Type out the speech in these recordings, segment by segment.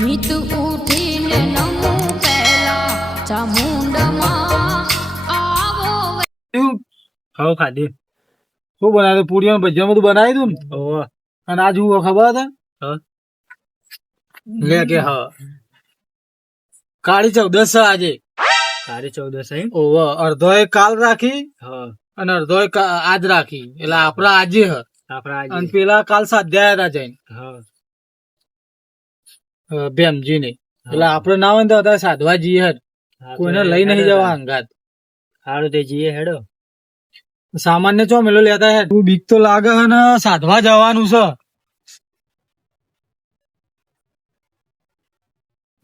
નીત ઉઠીને નમું પહેલા ચામુંડમાં આવો. ખાવ ખાધી શું બનાવ્યું? પૂરીઓ ભજીયા બધું બનાવી દઉં ને. ઓહો અને આ જુઓ ખબર હતા હા લે કે હા કાળી 14 છે આજે. તારી 14 હે ઓહો અડધો એ કાલ રાખી હા અને અડધો એ આજ રાખી એટલે આપડા આજે હ આપડા આજે અને પેલા કાલ સાધ્યા હતા જઈને હા ભેમજી ને એટલે આપડે ના હોય ને તો અત્યારે સાધવા જઈએ હેડ. કોઈને લઈ નહીં જવા અંગાત. હારું તે જઈએ હેડો સામાન્ય ચો મેલો લેતા હે. તું બીક તો લાગે હે ને સાધવા જવાનું છે.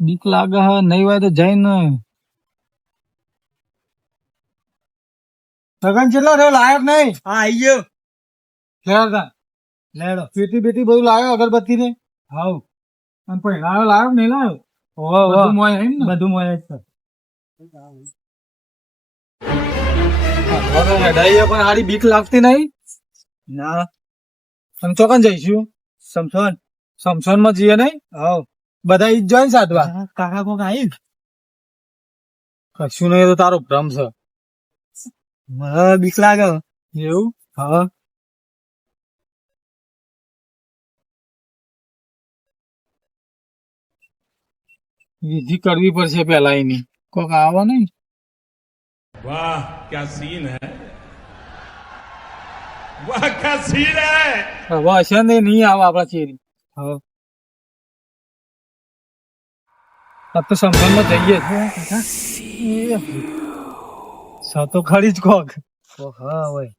બીક લાગે હે નહીં હોય તો જઈને લગન કેટલા થયો લાયક નહીં. હા આઈ ગયો લેતા લેડો પેટી બેટી બધું લાવ્યો અગરબત્તી ને હાઉ અને પહેરાયો લાવ્યો નહીં લાવ્યો. ઓહો બધું મોય હે ને બધું મળે છે પણ હારી બીક લાગતી નહીં. ના અને ચોકન જઈશું સમસોન સમસોન માં જઈએ નહીં. હાઉ બધા ઈ જ જોઈને સાધવા. કાકા કોક આવી કશું નહીં તો તારો ભ્રમ છે. મને બીક લાગે એવું હા વિધિ કરવી પડશે પેલા એની. કોક આવો નહીં. वाह क्या सीन है वाह क्या सीन है હવે હશે ને નહીં આવે આપડા ચેરી. હા આ તો સમસન માં જઈએ તો ખરી જ કોક કોક હા હોય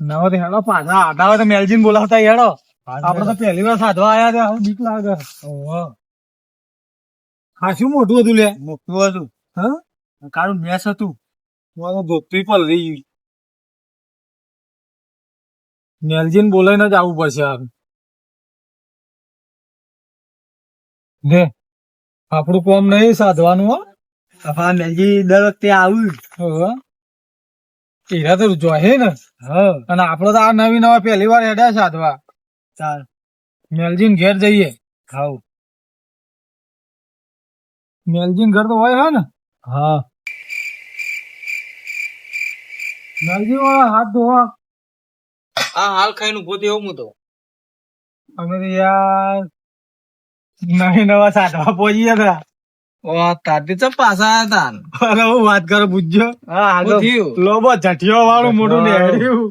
નવો તો હેડો પાછા આટા હોય તો મેલજીને બોલાવતા હેડો. આપડે તો પહેલી વાર સાધવા આયા હતા. હવે બીક લાગે. ઓહો ખાસું મોટું હતું લે. મોટું હતું હા કાળું મેસ હતું મારો ધોતી પર રહી મેલજીને બોલાઈને જ આવવું પડશે. આ લે આપણું કોમ નહીં સાધવાનું હો. હા મેલજી દર વખતે આવું એરા તો જોહે ને. હા અને આપડે તો આ નવી નવા પહેલી વાર હેડ્યા સાધવા. ચાલ મેલજીન ઘેર જઈએ. ખાવ મેલજીન ઘર તો હોય હે ને. હા મેલજી વાળા હાથ ધોવા. હા હાલ ખાઈને ઉભો થયો હું તો અમે તો યાર નવી નવા સાધવા પહોંચી ગયા હતા. તારથી તો પાછા હતા અરે હું વાત કરો પૂછજો. હા શું થયું? લોબો જઠિયો વાળું મોઢું નેહડ્યું.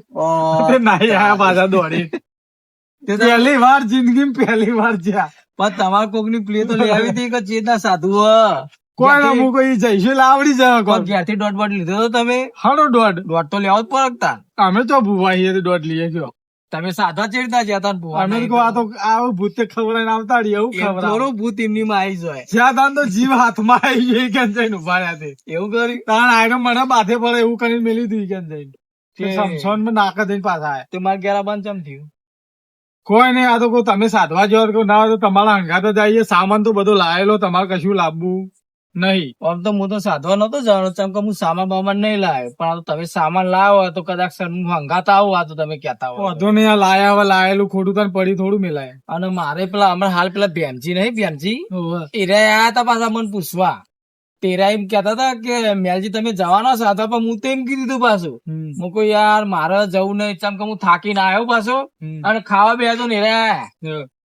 તે નાઈ આયા પાછા દોડી. પહેલી વાર જિંદગી પહેલી વાર જ્યાં પણ તમારે કોક ની પ્લે તો લઈ આવી હતી કે ચેતના સાધુ કોઈ ના મૂકો ઈ જઈશું એટલે આવડી જાય કોક. ઘેરથી દોઢ લીધો તો તમે હાડો દોઢ દોઢ તો લેવો જ પડકતા અમે તો ભૂવાઈએ દોઢ લઈએ ગયો. તમે સાધવા ચેડતા જતા ને ભૂવા અમે તો કહું આ તો આવું ભૂતે ખવડાવીને આવતા રહીએ એવું ખબર. થોડું ભૂત એમની માં આવી જાય જ્યાં તાન તો જીવ હાથમાં આવી ગયો ઈ કેમ જઈને ઉભા રહ્યા તે. એવું કરી તાણ આયનો મને માથે પડે એવું કરીને મેલી દીધી કેમ જઈને. સમસોન માં નાકા દઈને પાછા આયા. તે મારે ઘેરા બંધ ચમ થયું કોઈ નહીં. આ તો કહું તમે સાધવા જાવ તો ના હોય તો તમારા હંગાત જ આવીએ. સામાન તો બધો લાયેલો તમારે કશું લાવવું નહીં. આમ તો હું તો સાધવા નતો જવાનો ચમ કે હું સામાન બામાન નહીં લાવ્યો પણ આ તો તમે સામાન લાવો તો કદાચ હું હંગાત આવું આ તો તમે કહેતા હો વધુ નહીં. આ લાયા હવે લાયેલું ખોટું તને પડી થોડું મેલાય. અને મારે પેલા હમણાં હાલ પેલા ભેમજી નહીં ભેમજી એરા આયા હતા પાછા મને પૂછવા. તેરા એમ કેતા હતા કે મેલજી તમે જવાના સાધવા પણ હું તો એમ કીધું હતું પાછું. હું કહું યાર મારે જવું નહીં ચમ કે હું થાકીને આવ્યો પાછો અને ખાવા બે તો નેરા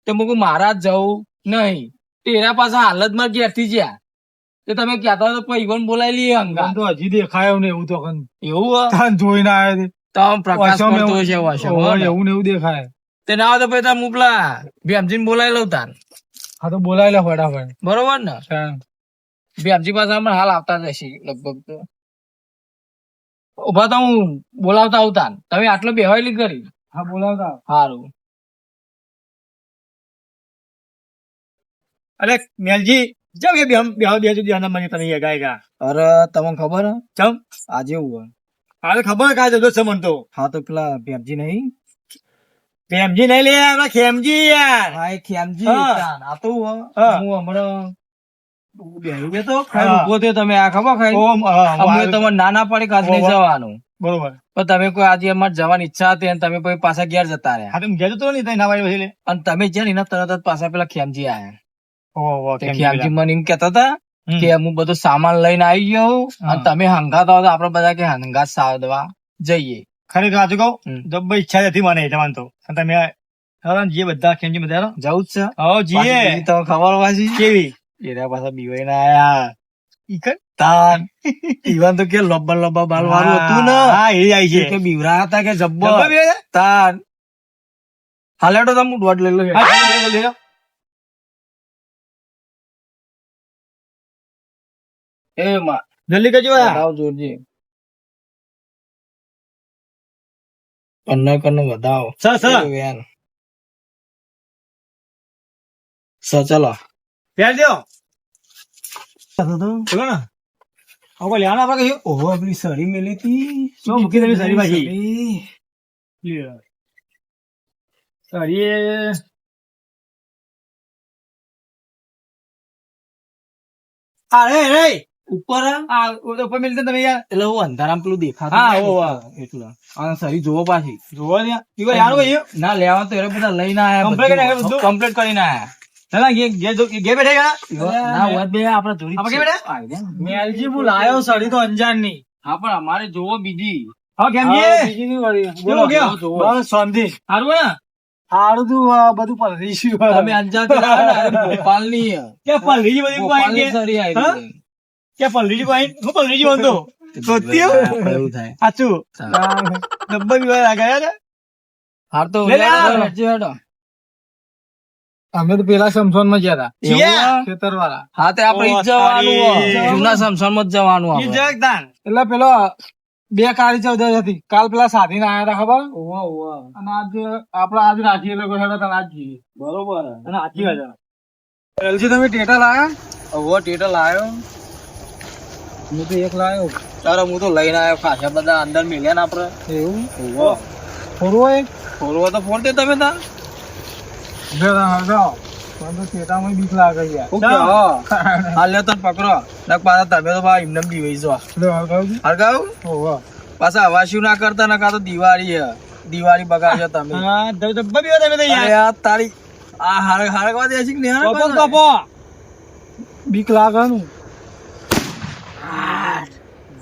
તો હું કહું મારા જવું નહીં. તેરા પાછા હાલતમાં ઘેરથી જ્યાં તે તમે કહેતા તો ઈવન બોલાવી લઈએ હંગા તો હજી દેખાય ને એવું તો એવું જોઈને આવ્યા તમ પ્રકાશ પડતો હશે એવું ને એવું દેખાય. તે ના આવે તો પછી હું પેલા ભેમજીને બોલાવી લઉં તાર. હા તો બોલાવી લે ફટાફટ. બરોબર ને ભેમજી પાસે હમણાં હાલ આવતા જશે લગભગ તો ઉભા તો હું બોલાવતા આવતા તમે આટલો બેહવાયેલી કરી. હા બોલાવતા. સારું અરે મેલજી જમ એ બે ધ્યાન મને તને ગાયગા. અરે તમને ખબર હે ચમ આજે એવું અરે ખબર કાય જતો છે મને તો. હા તો પેલા ભેમજી નહીં ખેમજી નહીં લે આપડા ખેમજી યાર. હા એ ખેમજી હા. આ તો હું હા. હમણાં બેહી ગયો તો હા. ખાઈ ઉભો થયો તમે આ ખબર ખાઈ ઓમ અમે તમને નાના પડે કાજ નહીં જવાનું બરોબર. પણ તમે કોઈ આજે અમારે જવાની ઈચ્છા હતી અને તમે કોઈ પાછા ઘેર જતા રહ્યા હા તો ઘેર તો નહીં થાય ના ભાઈ અને તમે જ્યાં એના તરત જ પાછા પેલા ખેમજી આયા તે ખ્યાલજી મને એમ કેતા હતા કે હું બધો સામાન લઈને આવી ગયો અને તમે હંગાત આવો તો આપડે બધા કે હંગાત સાવદવા જઈએ. ખરેખર સાચું કહું હમ. જબ્બર ઈચ્છા હતી મને જવાનું તો અને તમે હાલો ને જીએ બધા ખેમજી બધા હાલો. જવું જ છે. હો જીએ પાછી બીજી તો ખબર પાછી કેવી એના પાછા બીવાઈ ના આયા ઈ કર તાન ઈવન તો કે લબ્બા લબ્બા બાલ વાળું હતું ને હા એ આવી છે કે બીવરા હતા કે જબ્બર જબ્બર બીવે છે? તાન હાલેડો તમે દોઢ લઈ લો હા, લઈ લો. એ માં જલ્દી કરજો આ. વધાવ જોરજી 15 કને વધાવો સ વેન ચલો પહેર દ્યો. બોલો ને હવે લેવાના આપણે કહીએ ઓહો આપણી સળી મેલી હતી શું મૂકી તમે સળી પાછી? સળી. સળીએ અરે રે ઉપર આ ઉપર મિલતે તમે યાર એટલે હું અંધારામાં પેલું દેખાતું હા, નહીં ઓહો. એટલે અને સળી જોવો પાછી જોવો ને ઈકો લેવાનું કહીએ ના લેવા તો એ બધા લઈને આયા Complete કરીને આવ્યા બધું? કમ્પ્લીટ કરીને આયા ના ઘેર બેઠે ગયા ના હોય બે આપડે જોડી આપણે કે બેટા? મેલજી હું લાયો સળી તો અંજાન ની હા પણ અમારે જોવો બીજી હા કેમ હા, છે બીજી નહીં વળી. બોલો જોવો, કેમ જોવો. બસ શાંતિ હારું હે? સારું તું બધું પલરીશું તમે અંજાર પેલા આવ્યા ને, ભોપાલની કે પલરીજી બધી ભોપાલની કોઈ સળી આવી હા? રહી. કે પલરીજી કોઈ હું પલરીજી બનતો સત્ય એવું થાય સાચું ડબ્બા બીવા લાગ્યા ને હાર તો લે લે. હેડજો, હેડો. અમે તો પેલા સમસોન માં ગયા એવું હે? ખેતર વાળા હા તે આપડે ઈ જ જવાનું હો. જૂના સમસાનમાં જ જવાનું ઈ આપણે. જગદાન એટલે પેલો બે કાળી ચૌદશ હતી કાલ પેલા સાધીને આયા હતા ખબર અને આજ આપડે આજ રાખીએ લોકો હેડો તને આજ જઈએ બરોબર અને સાચી વાત છે. એલજી તમે ટેટા લાયા હવે ટેટલ આવ્યો હું તો એક લાયો તારે હું તો લઈને આવ્યો ખાસા બધા અંદર મિલ્યા ને આપડે એવું ઓહો. થોડું હોય ફોરવો તો ફોન તે તમે તા પણ તો ટેટામાં બીક લાગે યાર શું કે હો? હાલ લ્યો તને પકડો નક પાછા તમે તો બા એમને બીવાઈ જો હરગાવ પાછા હવાસ્યું ના કરતા ને કાં તો દિવાળી હે દિવાળી બગાડજો તમે હા ડબ્બા બીવા તમે તો અરે યાર યાર તારી આ હારગવા દે છે કે નહીં કપો હારગવા દે? કપો બીક લાગે નું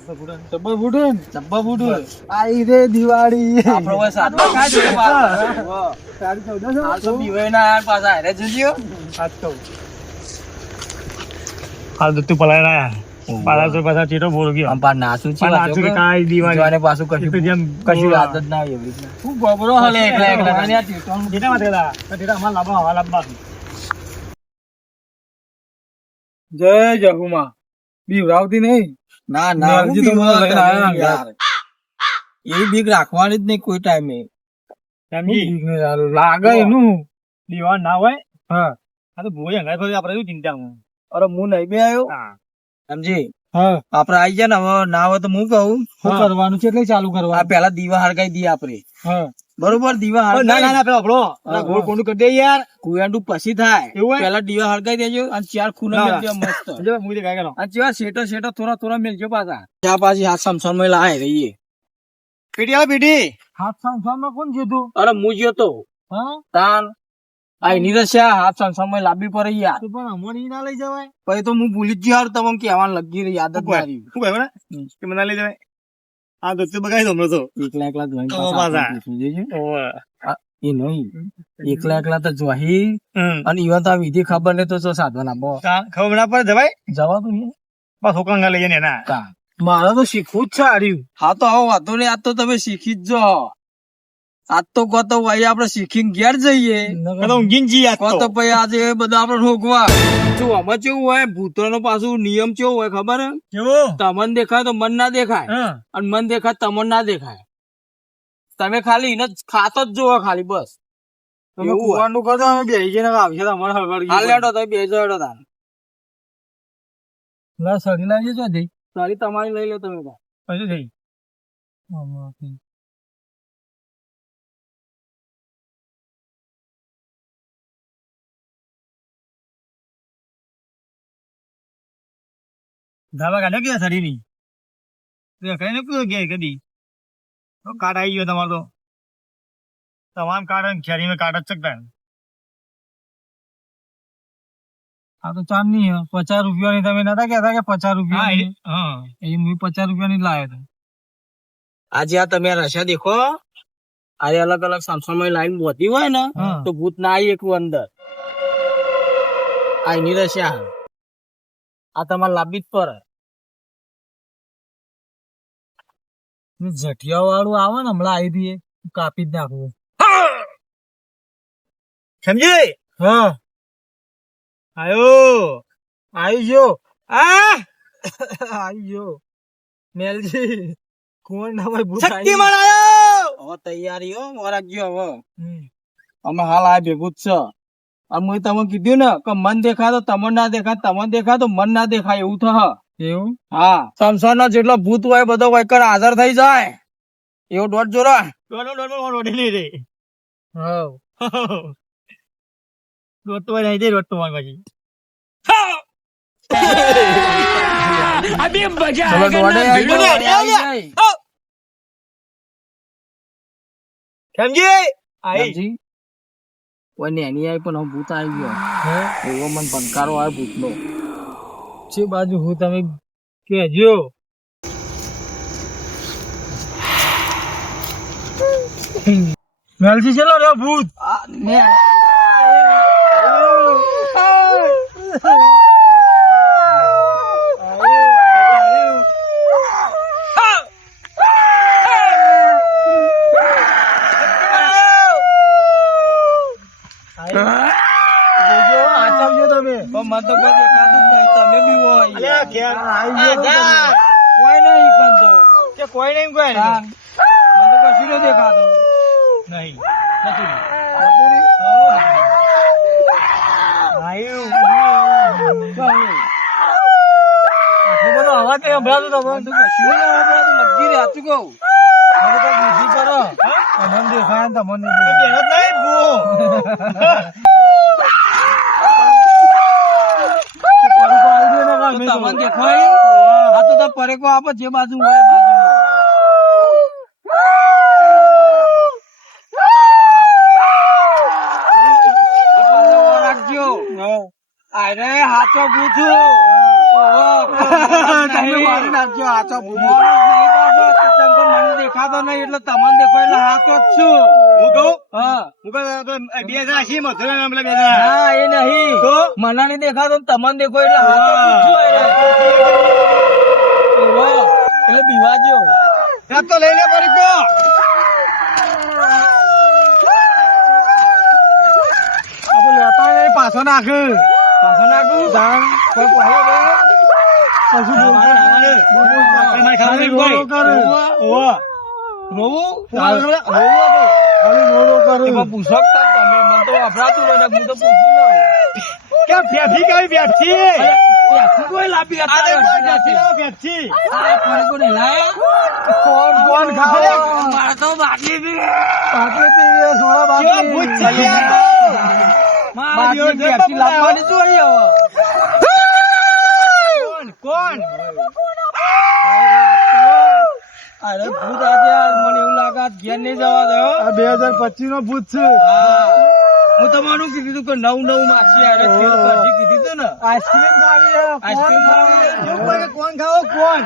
ડબ્બા ફૂટે ને ડબ્બા ફૂટું. આઈ રે દિવાળી આપણો હવે સાતમા કાંઈ જોડે પાછો. વાહ. તારી હાલ તો બીવાઈ ના આયા પાછા હારે જોજો. હાલ તો તું પલાય ના પાછા તો પાછા ચીટો બોલ ગયો આમ પાછ નાસું છે પણ વાંચો નાચું કે? કે કાંઈ દિવાળી. જોવાને પાછું કશું જેમ કશું આદત ના હોય એવી રીતના. હું ગોબરો હલે એકલા એકલા. અને આ ટીટોનું જેના માટે હતા ટેટા અમાર લાંબા હવા લાંબા જય જહુમા બીવરાવતી નહીં ના ના હું મેલજી તો મને બીવા લઈને આયા ને યાર. એવી બીક રાખવાની જ નહીં કોઈ ટાઈમે. લાગે એનું દીવાન ના હોય હા આ તો ભોય હંગાઈ ફરી આપણે શું ચિંતા હું અરે હું નહીં બે આવ્યો હા સમજી હા આપડે આવી જાય ને હવે ના હોય તો હું કહું શું કરવાનું છે એટલે ચાલુ આ કરવાનું પેલા દીવા હળગાઈ દઈએ આપડે હા બરોબર દીવા ના હળગાઈ ના ના પેલો આપણો હા, ગોળ હા. કોંડું કરી દે યાર કુયાડું પછી થાય એવું હોય? પેલા દીવા હળગાઈ દેજો અને ચાર ખૂણા ના, મેલજો મસ્ત જો હું તે કાંઈ કરો અને ચેવા શેટો શેટો થોડા થોડા મેલજો પાછા ત્યાં પાછી હાથ સમસણ માં લાય રહીએ પીટી આવે પીટી હાથ સંસારમાં કોણ જીતું અરે હું ગયો તો હા તાન આ એની રસ્યા હાથ સમસણ માં લાંબી પડે યાર તો પણ અમોની ના લઈ જવાય પછી તો હું ભૂલી જ ગયો યાર તમને કહેવાનું લગી રહી યાદ જ ના રહ્યું. શું કહે બરા કે મને ના લઈ જવાય હા તો તું બગાઈ દો હમણાં તો એકલા એકલા જોઈને ઓ પાછા પાછા. આપણે પૂછવું જોઈએ. ઓવે. એ નહીં એકલા એકલા તો જોહી હમ. અને ઈવન તો આ વિધિ ખબર નહીં તો શું સાધવા નાખો ખબર ના પડે જવાય જવા તો નહીં. બસ હોકંગા લઈ જાય ને ના કા. મારે તો શીખવું જ છે આર્યું હા તો હવે વાંધો નહીં આજ તો તમે શીખી જ જો આજ તો કહો તો ભાઈ આપણે શીખીને ઘેર જઈએ તો ઊંઘીને જી યાદ કહો તો તો પછી આજે બધા આપણે ઠોકવા શું આમાં કેવું હોય ભૂતો નો પાછું નિયમ કેવું હોય ખબર હે કેવો તમને દેખાય તો મન ના દેખાય હા અને મન દેખાય તમને ના દેખાય તમે ખાલી એને જ ખાતો જ જોવો ખાલી બસ તમે એવું હોય. કુવાનું કરતો અમે બેસી જઈને આવશે તો અમારે હળવળ હાલ લેડો તમે બેજો હેડો તાર ના સડી લાવી જજો જઈ સારી તમારી લઈ લો તમે તાર. પછી જઈ ધાબા કાઢ્યો કે સડી ની કઈ ને કુદો ગયા કદી તો કાટ આવી ગયો તમારો તો તમામ કાટ ખેરી મેં કાટ જ શકતા આ તો ચાંદની હે. 50 રૂપિયાની તમે નતા કહેતા કે 50 રૂપિયાની? એ હું 50 રૂપિયાની લાવ્યો હતો. આજે આ તમે રશિયા દેખો, આજે અલગ અલગ સંસ્થામાં લાઈન બોતી હોય ને તો ભૂત ના આવી એકલું અંદર આ એની રશિયા આ તમારે લાંબી જ પર જઠિયા વાળું આવે ને હમણાં આવી દઈએ કાપી જ નાખવું. સમજી હા આયો આવી ગયો આવી ગયો મેલજી કોણ ના ભાઈ ભૂત શક્તિમાન આયો હવે તૈયારી હો મોરા ગયો હવે અમે હાલ આ ભેગું જ છે અને મેં તમને કીધું ને કે મન દેખાય તો તમને ના દેખાય, તમને દેખાય તો મન ના દેખાય એવું થશે. એવું? હા, સંસારનો જેટલો ભૂત હોય બધો વૈકર હાજર થઈ જાય એવો દોઢ જોરા સમજી કોઈ નેની આવી પણ હવે ભૂત આવી ગયો એવો મને ભંકારો આવે ભૂતનો. છે બાજુ હું તમે કેજો મેલજી ચલો રે ભૂત મને તો કોઈ દેખાતું જ નહીં, તમે બી હોય કોઈ નહીં બનતો કે કોઈ નહીં કોઈ મને તો કશું નહીં દેખાતું નહીં બધો અવાજ કઈ સંભળાતો તમને? કશું નહીં સંભળાતું, લગી રે સાચું કહું. બુદ્ધિ કરો તમને દેખાય ને તમને તમને દેખાય આ તો પરેકો આપો જે બાજુ હોય બાજુ રાખજો. અરે હાચો પૂછું મને દેખાતો નહીં એટલે તમને દેખો એટલે હાચો જ છું. હું કહું હા એ નહીં મને નહીં દેખાતો તમને દેખો એટલે હાચો પૂછું એટલે બીવાજો તો લઈ લે પરી પાછો નાખ નાખું કોઈ પૂછો તમે મને તો અભરાતું હોય ને હું તો પૂછું ક્યાં બેઠી કઈ બેઠી કોઈ લાભી કોણ ખાવે મારે તો બાટલી બી સોડા બાટલી લાવવાની જોઈએ કોણ અરે ભૂત આજે મને એવું લાગે ઘેર નહીં જવા દો. 2025 નો ભૂત છે. હું તમારું કીધું કે નવ માસી અરે કીધું તું ને આઈસ્ક્રીમ ખાવી આઈસ્ક્રીમ ખાવી કોણ ખાવો કોણ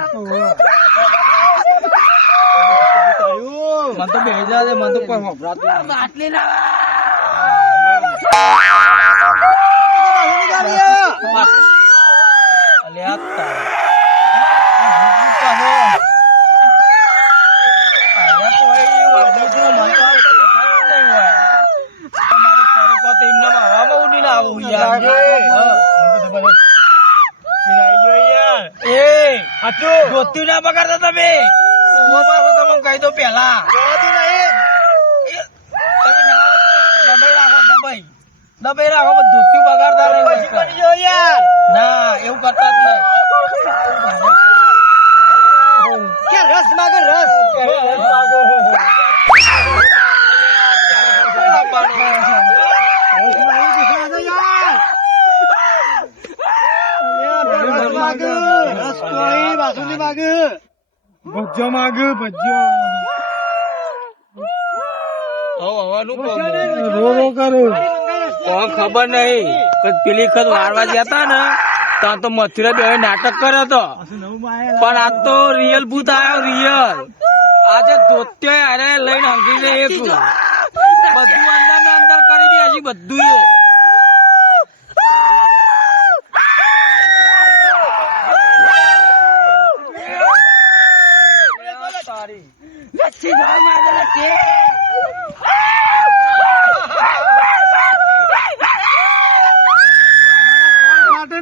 મને તો બે હજાર મને તો કોઈ વપરાતું બાટલી ગોતું ના પકડતા તમે તમે કહી દો પેલા દબાઈ રાખો ધોતી બગાડતા નહીં ના એવું કરતા જ નહીં રસ માગે રસ ભજ્જો માગ ભજ્જો હવાનું રો રો કરો કોણ ખબર નહીં કે પેલી વખત વારવા ગયા હતા ને ત્યાં તો મથુરા બે નાટક કર્યો હતો પણ આ તો રિયલ ભૂત આવ્યો રિયલ આજે ધોત્યો અરે લઈને હંકી ને એક બધું અંદર ને અંદર કરી દે હજી બધું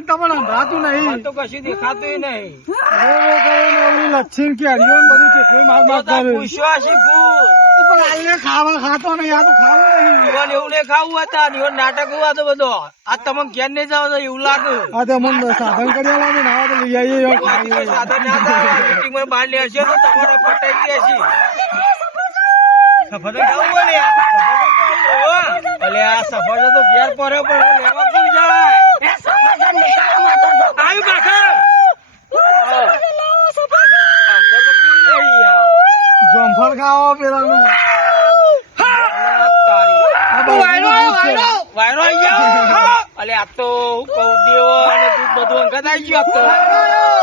તમારે સંભળાતું નહીં તો કશું દેખાતું નહીં લક્ષણ કેરીઓ ને બધું કેટલું માગ માગ કરે વિશ્વાસી ભૂત પણ આઈને ખાવા ખાતો નહીં આ તો ખાવું નહીં જીવન એવું નહીં ખાવું હતા જીવન નાટક હોવા તો બધો આ તમે ઘેર નહીં જાવ તો એવું લાગે આ તો મને સાધન કરી આવવાનું ના તો લઈ આવીએ સાધન ના થાય મીટિંગમાં બહાર લેશે તો તમારે પટાઈ દેશે સફરજન ખાવું હોય ને અલે આ સફરજન તો ઘેર પડે પણ લેવા કોણ જાય આવ્યું કાકા જમફળ ખાવા પેલા વાયરો આઈ ગયો અલે આ તો હું કહું દેવો અને દૂધ બધું અંગત આવી ગયું આ તો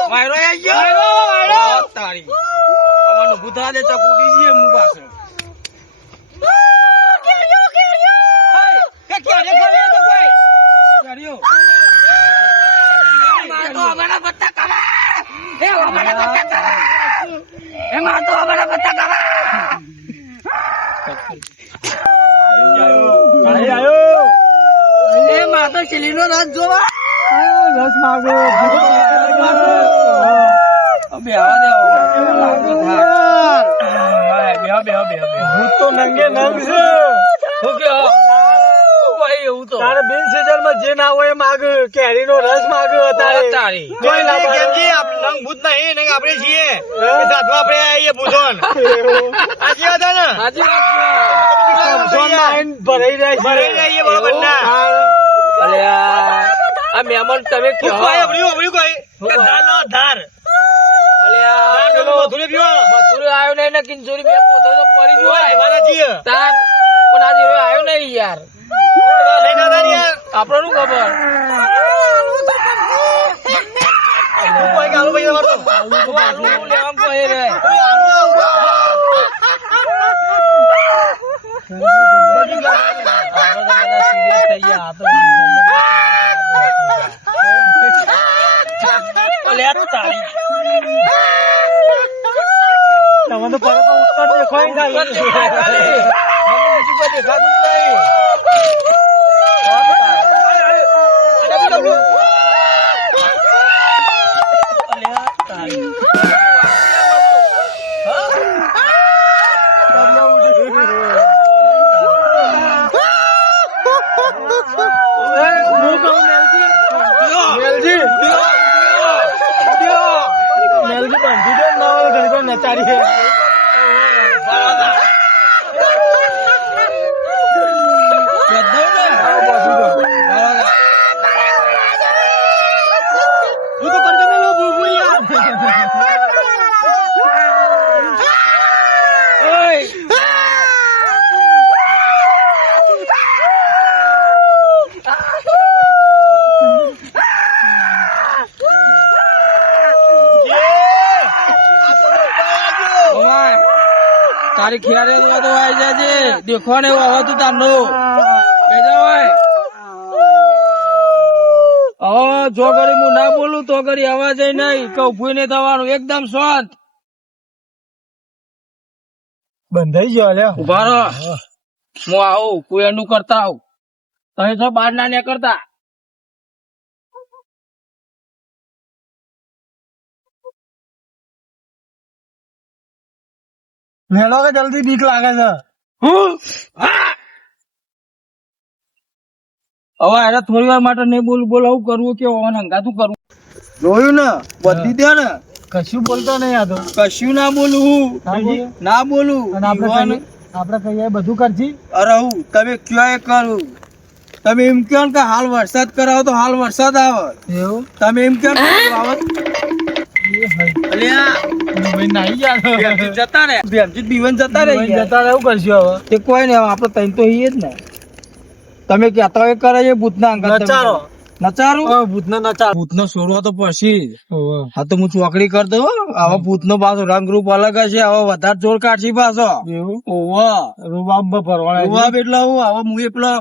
વાયરો આઈ ગયો તારી અમારું ઊભું થવા દે ચકુડી છીએ હું પાસે રસ માગો ભૂત તો નંગે નંગ છે એવું તો તારે બિન સીઝન માં જે ના હોય માગ કેરી નો રસ માગ તારે જોઈ લા ભૂત નહીં આપણે છીએ આપણે ભૂતોન સાચી વાત ને ભરાઈ જાય બરોબર ના અલે આ મહેમાન તમે કેવો ધાર અલે મથુરે આવ્યો નહીં ને કિંજોરી બે પોતે તો પડી જ હોય તાર પણ આજે આવ્યો નહીં યાર આપડે શું ખબર તમે તો પરત ઉત્તર દેખાય દેખાતું જ નહીં નચારી તારી ખિયારે તો આવી જાય દેખો ને એવું હવે તું તારનો હવે જો ઘડી હું ના બોલું તો ઘડી અવાજ નહીં કે ઉભું નહીં થવાનું એકદમ શાંત બંધાઈ ગયો લ્યા ઉભા રહો હું આવું કોઈ એનું કરતા આવું તમે તો બહાર ના નીકળતા મેળો કે જલ્દી બીક લાગે છે હવે એને થોડી વાર માટે નહીં બોલ આવું કરવું કે હંગાતું કરવું જોયું ને બધી દે ને કશું બોલતો નહીં આ તો કશું ના બોલું ના બોલું અને આપણે કહીએ બધું કરજી અરે હું તમે ક્યાં કરું તમે એમ કહો કે હાલ વરસાદ કરાવો તો હાલ વરસાદ આવે એવું તમે એમ કહો જતા રે બીવન જતા રે જતા રહેવું કરશું હવે તે કોઈ નહીં આપડે તૈન તો હઈએ જ ને તમે કહેતા હોય કરે છે ભૂતના અંગત નચારો. નચારું ભૂતનો નચારો. ભૂતનો છોડવો તો પછી ઓહો. હા તો હું ચોકડી કરી દઉં હવે ભૂતનો પાછો રંગ રૂપ અલગ હશે હવે વધારે જોર કાઢશી પાછો એવું ઓવા રૂબાબ ભરવાના છે. રૂવાબ એટલે હું હવે હું એટલો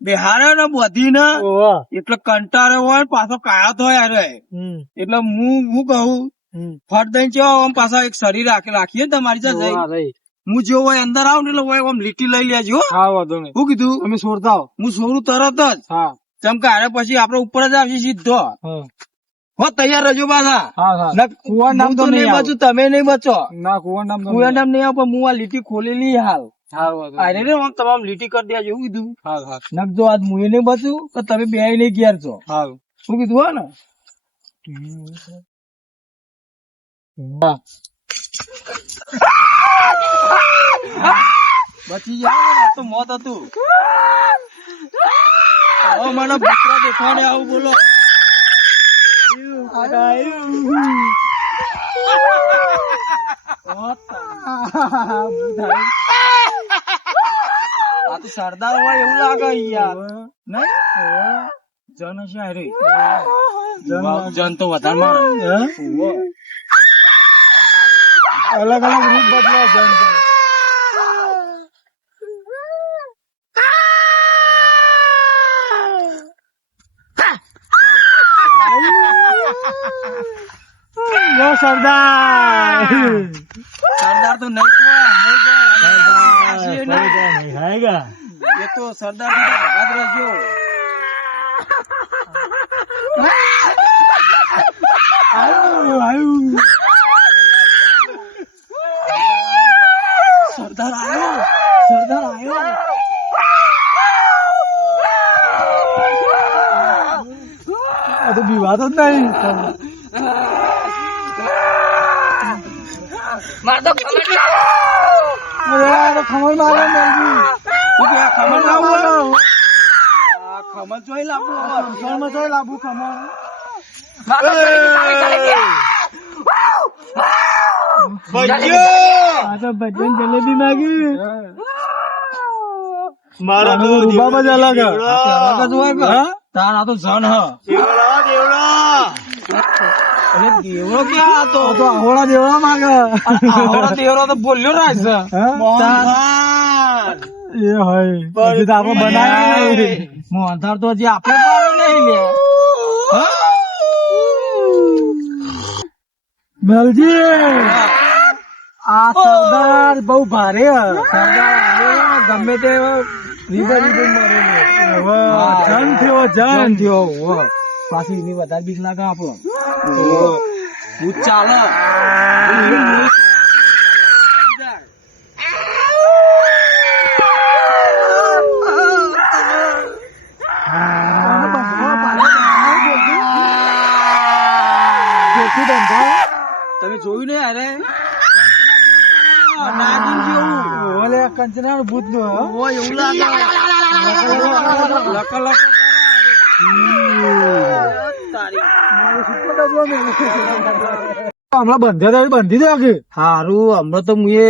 બેહાર્યો ને બધી ને ઓહો. એટલે કંટાળ્યો હોય ને પાછો કાયો થાય અરે હમ. એટલે હું કહું હમ. ફટ દઈને ચો આમ પાછા એક શરીર રાખીએ ને તમારી સાથે ઓહો, રહી. હું જો હોય અંદર આવું ને એટલે હોય આમ લીટી લઈ લેજો હો. હા વાંધો નહીં. શું કીધું તમે છોડતા આવો. હું સોરું તરત જ હા ચમ કે હારે પછી આપડે ઉપર જ આવશે સીધો હા હો તૈયાર રહેજો પાછા હા હા. ના, કુંવર નામ હું તો તો નહીં નહીં બચું તમે નહીં બચો ના કુંવર નામ તો કુયા નામ નહીં આવે પણ હું આ લીટી ખોલેલી હાલ હા વાંધો અરે નહીં. રે આમ તમામ લીટી કરી દેજો એવું કીધું હા હા નક જો આજ હું નહીં બચું તો તમે બે નહીં ઘેર છો હા શું કીધું હો ને હા. બચી જાય ને તો મોત હતું હવે મને બકરા દેખાડે આવું બોલો આ તો સરદાર હોય એવું લાગે યાર નહીં જન હશે અરે જન તો વધારે મારે અલગ અલગ રૂપ બદલા જન તો. યો સરદાર. સરદાર તો નહીં કોઈ નહીં આયેગા. એ તો સરદાર થી તો આઘાત રહેજો આયુ, આયુ. સરદાર આવ્યો સરદાર આવ્યો આ તો બીવાતો જ નહીં. અરે, આ તો ખમણ મારે મેલવી. શું કે આ ખમણ લાવું આ ખમણ જોઈ લાવું ખમણમાં જોઈ લાંબુ ખમણ. આ તો ભજન જલેબી માગી. મારા તો રૂબાબ જ અલગ. અલગ જ હોય કે હા? તાર આ તો જન હ એટલે દેવરો ક્યાં હતો આ તો ahoડા દેવડા માગે. આવડો દેવરો તો બોલ્યો રાજ છે હા? એ હોય હજી તો આપણે બનાવ્યા નહીં. મોહનથાળ તો હજી આપણે પાડ્યો નહીં લે મેલજી આ સરદાર બહુ ભારે હ. સરદાર આવ્યો, ગમે તે રીબા રીબા મારેલો. વાહ, જન થયો જન જન. થયો હો. પાછી એની વધારે બીક લાગે આપણો ભૂત ચાલે તમે જોયું ને અરે નાગિન જેવું ઓલે કંચના ભૂત નું હોય એવું લાગે લક લક હમણાં બંધી દે કે હારું હમણાં તો હું એ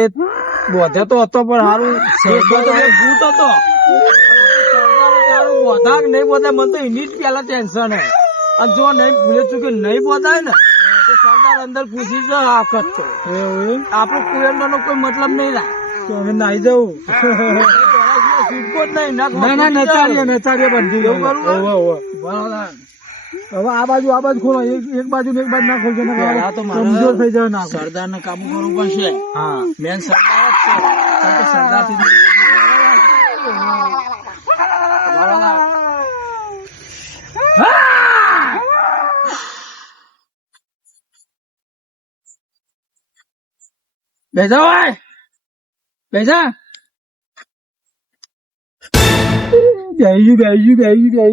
બોધે તો હતો પણ હારું શેઠો તો એક ભૂત હતો બોધા કે નહીં બોધાય મને તો એની જ પેલા ટેન્શન હે અને જો નહીં ભૂલે ચૂકે નહીં બોધાય ને તો સરદાર અંદર પૂછી જ આ કરતો એવું આપણો કુવેરનો નો કોઈ મતલબ નહીં લાય તો અમે નાઈ જવું. છૂટકો જ નહીં ના ના ના નચારીએ બંધી એવું કરવું હોય? બરાબર. હવે આ બાજુ ખોલો એક બાજુ ને એક બાજુ ના ખોલજો ને પેલા તો મારે કમજોર થઈ જાય ના સરદાર ને કાબુ કરવું પડશે હા મેન સરદાર જ છે કેમ કે સરદાર થી બેજા ભાઈ બેજા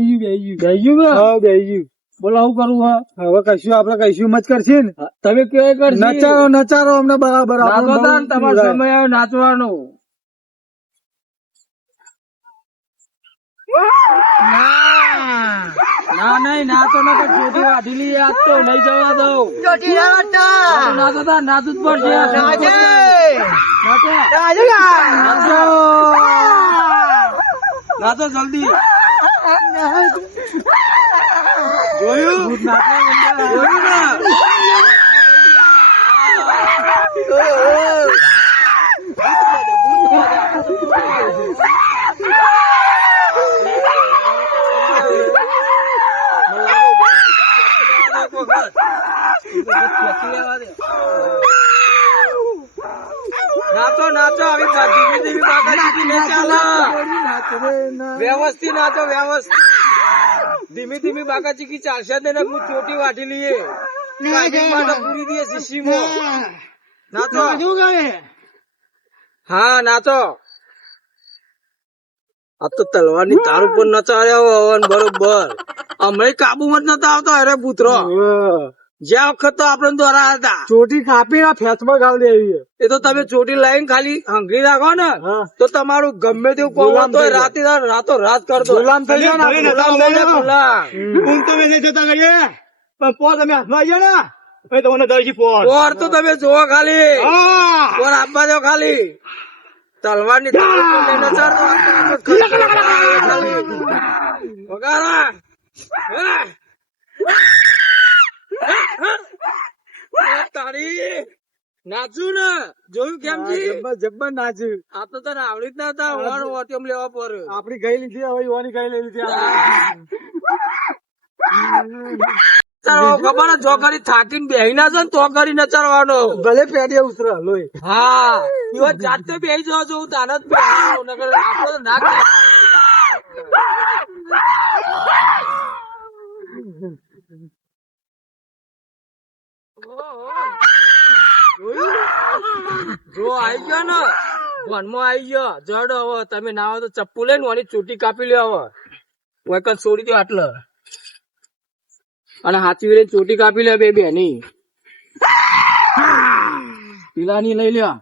બેહ્યું બોલો આવું કરવું હા હવે કશું આપડે કશું મત કરશે ને તમે કેવાય કરશો નચારો અમને બરાબર નાચો તા ને તમારો સમય આવ્યો નાચવાનો ના નહીં નાચો ના તો ચોટી વાઢીલી આજ તો નહીં જવા દઉં નાચો તા નાચું જ પડશે નાચો જલ્દી જોયું જોયું ને? નાચો નાચો આવી ધીમી ધીમી બાકાચીકી નહીં ચાલે. વ્યવસ્થિત નાચો વ્યવસ્થિત. ધીમી ધીમી બાકાચીકી ચાલશે જ નહીં. હું ચોટી વાટી લઈએ કાઢી માટે પૂરી દઈએ શીશીમાં. નાચો હા નાચો. આ તો તલવારની તાર ઉપર નચાર્યા હવન બરોબર. હમણાં કાબુમાં જ નતા આવતો. અરે પુત્રો જ્યાં વખત તો આપણે દ્વારા હતા. ચોટી કાપી ફેસમાં ગાળ દેવી. એ તો તમે ચોટી લાઈન ખાલી હંગરી રાખો ને તો તમારું ગમે તેવું કોમ તો રાતે રાતો રાત કરતો. ગુલામ થઈ જાય ને, ગુલામ થઈ જાય, ગુલામ. ઊંઘ તમે નહીં જતા કરીએ પણ પો તમે હાથમાં આવી જાય ને તમને દર્શી પો પોર તો તમે જોવો ખાલી. પોર આપવા દો ખાલી. તલવારની તાર ઉપર લઈને નચાડતો ખાલી. વગાડો. તારી નાચું ને જોયું કેમજી? જબ્બર નાચ્યું. આ તો તને આવડી જ ના હતા. હોવાનો ઓટિયમ લેવા પડ્યો. આપડી ગઈ લીધી હવે યુવાની ગઈ લઈ લીધી. ચાલો ખબર જ જો કરી થાકીને બેહી ના જાય ને તો કરી નચાડવાનો. ભલે પેડીએ ઉતરે લોહી. હા એવા જાતે બેહી જવા જોઉં તાને જ બેહવાનું. નકર આપણો તો ના કરે. જો આઈ ગયો ને વનમાં આઈ ગયો જડ. હવે તમે ના હોય તો ચપ્પુ લઈને વાની ચૂંટી કાપી લે. હવે વૈકલ છોડી દો આટલે અને હાથી વેરી ચોટી કાપી લે. બે બેની પીલાની લઈ લ્યો.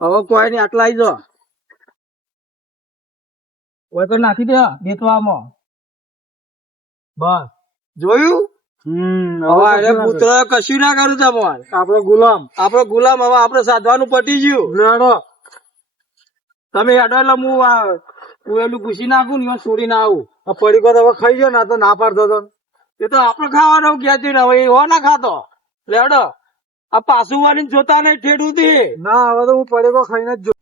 હવે કોઈ નઈ આટલા આવી જાઓ. વૈકલ નાખી દે દેતવામાં. બસ જોયું? હવે પુત્ર કશું ના કરું તમારે. આપડો ગુલામ હવે આપડે સાધવાનું પટી ગયું. લેડો. તમે હેડો એટલે હું એલું ઘૂસી નાખું ને છોડી ના આવું. આ પડીકો તો હવે ખાઈ ગયો ને, આ તો ના પાડતો હતો. એ તો આપડે ખાવાનું ક્યાંથી ને હવે એવો ના ખાતો. લેડો આ પાછું વાળીને જોતા નહીં ઠેડું થી. ના હવે તો હું પડીકો ખાઈને જ જો.